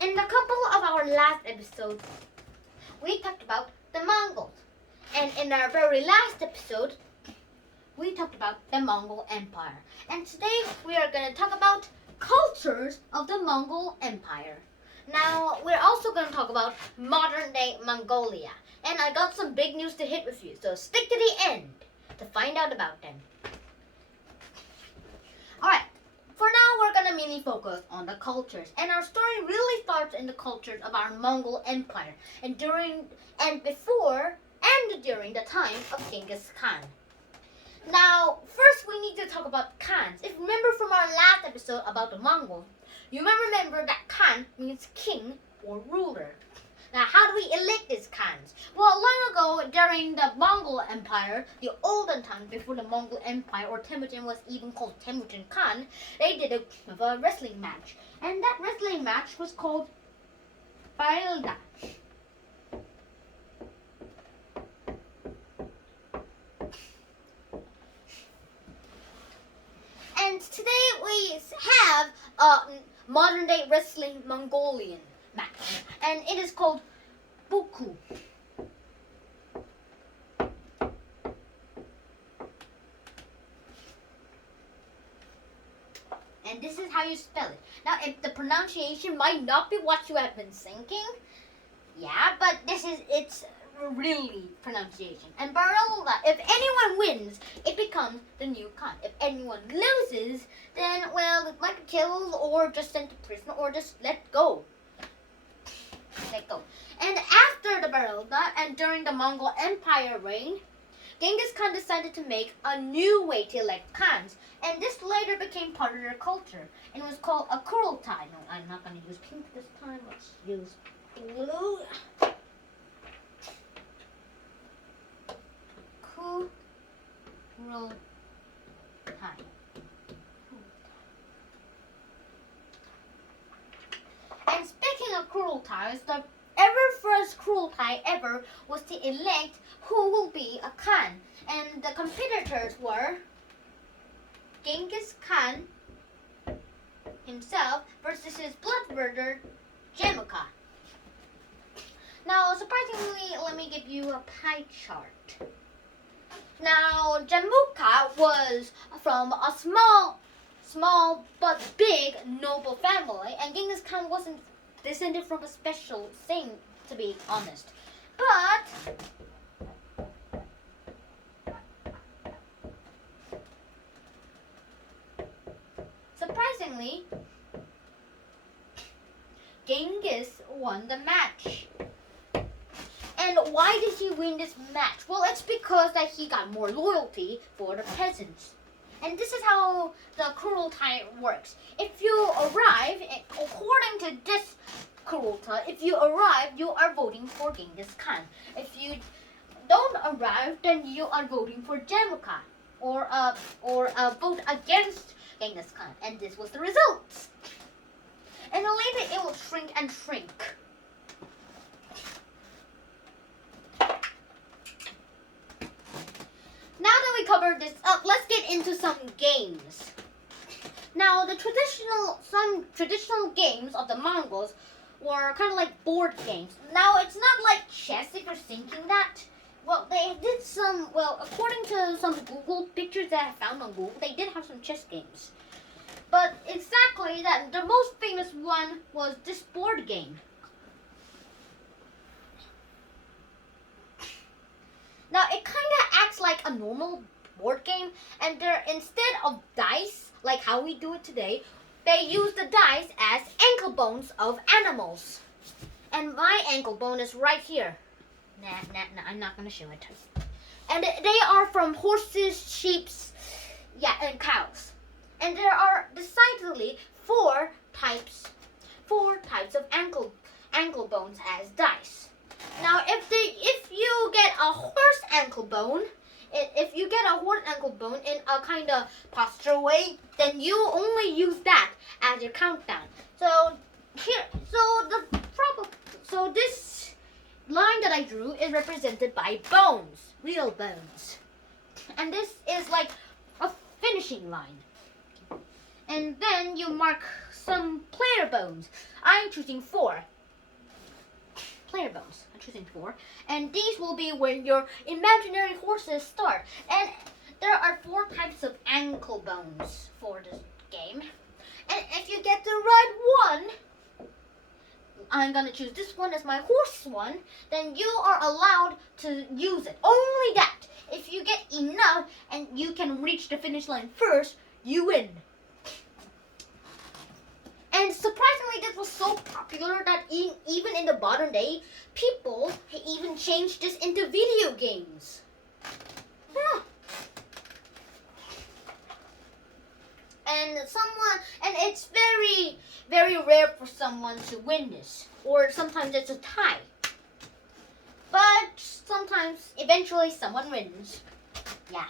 In a couple of our last episodes, we talked about the Mongols. And in our very last episode, we talked about the Mongol Empire. And today we are going to talk about cultures of the Mongol Empire. Now, we're also going to talk about modern-day Mongolia. And I got some big news to hit with you, so stick to the end to find out about them. Alright, for now we're going to mainly focus on the cultures. And our story really starts in the cultures of our Mongol Empire. And before and during the time of Genghis Khan. Now, first we need to talk about Khans. If you remember from our last episode about the Mongols, you might remember that Khan means king or ruler. Now, how do we elect these Khans? Well, long ago, during the Mongol Empire, the olden times before the Mongol Empire, or Temujin was even called Temujin Khan, they did a wrestling match. And that wrestling match was called Barilda. And today we have a modern-day wrestling Mongolian match, and it is called Buku. And this is how you spell it. Now, if the pronunciation might not be what you have been thinking, yeah, but it's really pronunciation. And Barilda, if anyone wins, it becomes the new Khan. If anyone loses, then, well, it might be killed or just sent to prison or just let go. Let go. And after the Barilda and during the Mongol Empire reign, Genghis Khan decided to make a new way to elect Khans. And this later became part of their culture. And it was called a Kurultai. No, I'm not going to use pink this time. Let's use blue. Kurultai. And speaking of Kurultais, the first Kurultai ever was to elect who will be a Khan. And the competitors were Genghis Khan himself versus his blood brother Jemuka. Now, surprisingly, let me give you a pie chart. Now, Jemuka was from a small but big noble family, and Genghis Khan wasn't descended from a special thing, to be honest. But surprisingly, Genghis won the match. And why did he win this match? Well, it's because that he got more loyalty for the peasants. And this is how the Kurultai works. If you arrive, according to this Kurultai, if you arrive, you are voting for Genghis Khan. If you don't arrive, then you are voting for Jemuka, or vote against Genghis Khan. And this was the results. And then later it will shrink and shrink. Now that we covered this up, let's get into some games. Now, some traditional games of the Mongols were kind of like board games. Now, it's not like chess if you're thinking that. Well, they did according to some Google pictures that I found on Google, they did have some chess games. But exactly that, the most famous one was this board game. Now, it kind of acts like a normal board game, and instead of dice, like how we do it today, they use the dice as ankle bones of animals. And my ankle bone is right here. Nah, I'm not going to show it. And they are from horses, sheep, and cows. And there are decidedly four types of ankle bones as dice. Now, if you get a horse ankle bone in a kind of posture way, then you only use that as your countdown. So this line that I drew is represented by bones, real bones, and this is like a finishing line. And then you mark some player bones. I'm choosing 4. Player bones. I'm choosing 4. And these will be where your imaginary horses start. And there are 4 types of ankle bones for this game. And if you get the right one, I'm gonna choose this one as my horse one, then you are allowed to use it. Only that. If you get enough and you can reach the finish line first, you win. And surprisingly, this was so popular that even in the modern day, people even changed this into video games. Yeah. And it's very, very rare for someone to win this. Or sometimes it's a tie. But sometimes, eventually, someone wins. Yeah.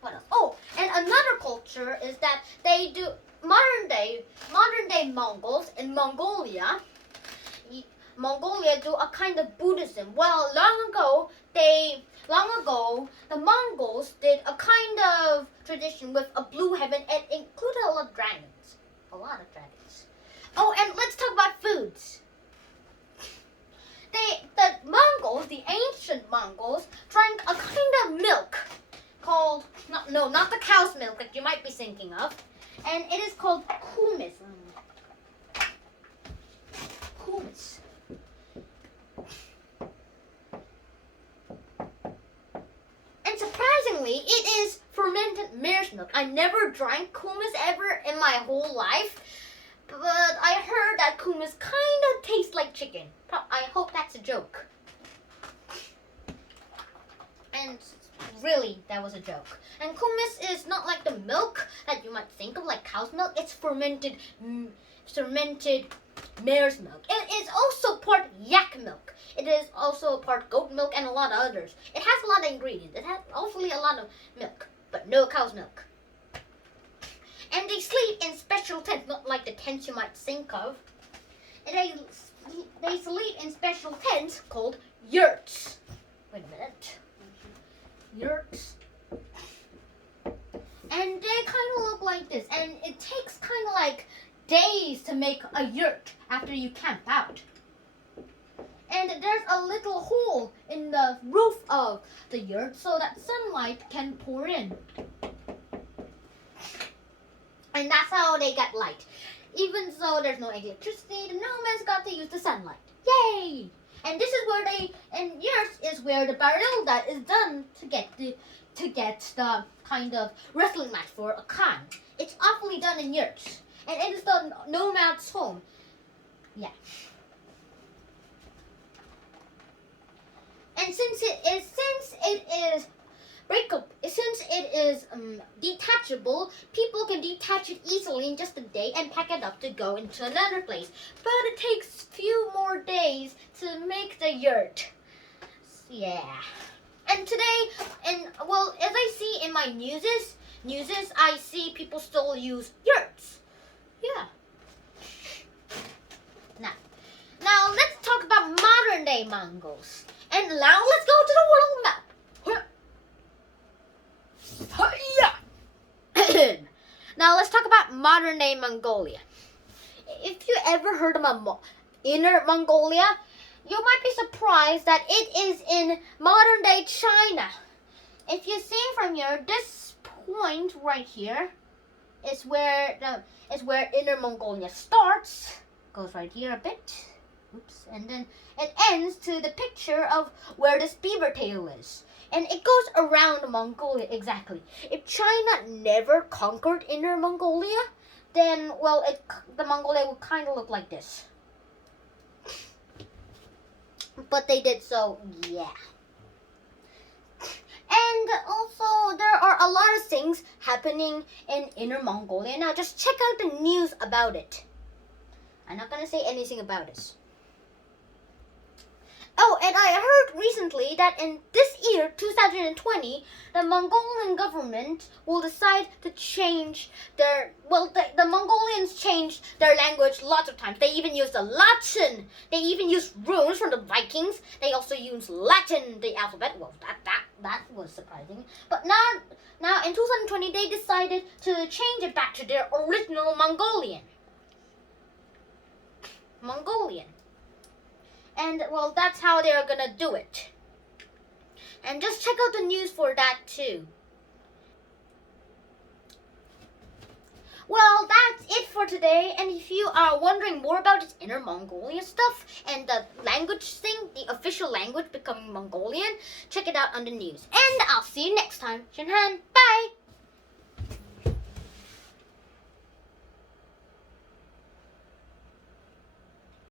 What else? Oh, and another culture is that they do modern day Mongols in Mongolia. Mongolia do a kind of Buddhism. Well, long ago, the Mongols did a kind of tradition with a blue heaven and included a lot of dragons. A lot of dragons. Oh, and let's talk about foods. The Mongols, the ancient Mongols, drank a kind of milk called, not the cow's milk that you might be thinking of. And it is called kumis. Kumis. And surprisingly, it is fermented mare's milk. I never drank kumis ever in my whole life. But I heard that kumis kind of tastes like chicken. I hope that's a joke. And really, that was a joke. And kumis is not like the milk that you might think of, like cow's milk. It's fermented mare's milk. It is also part yak milk. It is also part goat milk and a lot of others. It has a lot of ingredients. It has hopefully a lot of milk, but no cow's milk. And they sleep in special tents, not like the tents you might think of. And they sleep in special tents called yurts. Wait a minute. Yurts. And they kind of look like this. And it takes kind of like days to make a yurt after you camp out. And there's a little hole in the roof of the yurt so that sunlight can pour in. And that's how they get light. Even though there's no electricity, the nomads got to use the sunlight. Yay! And this is yurts is where the barilda is done to get the kind of wrestling match for a khan. It's often done in yurts. And it is the nomad's home. Yeah. And since it is detachable, people can detach it easily in just a day and pack it up to go into another place. But it takes few more days to make the yurt. Yeah. And today, as I see in my newses, I see people still use yurts. Yeah. Now let's talk about modern day Mongols. And now let's go to the world map. Now let's talk about modern day Mongolia. If you ever heard of Inner Mongolia, you might be surprised that it is in modern day China. If you see from here, this point right here is where Inner Mongolia starts. Goes right here a bit. Oops, and then it ends to the picture of where this beaver tail is. And it goes around Mongolia exactly. If China never conquered Inner Mongolia, then, the Mongolia would kind of look like this. But they did, so yeah. And also, there are a lot of things happening in Inner Mongolia. Now, just check out the news about it. I'm not going to say anything about this. Oh, and I heard recently that in this year, 2020, the Mongolian government will decide to change the Mongolians changed their language lots of times. They even use the Latin. They even use runes from the Vikings. They also use Latin, the alphabet. Well, that was surprising. But now in 2020 they decided to change it back to their original Mongolian. And well, that's how they're gonna do it. And just check out the news for that too. Well, that's it for today. And if you are wondering more about this Inner Mongolian stuff and the language thing, the official language becoming Mongolian, check it out on the news. And I'll see you next time. Shinhan, bye!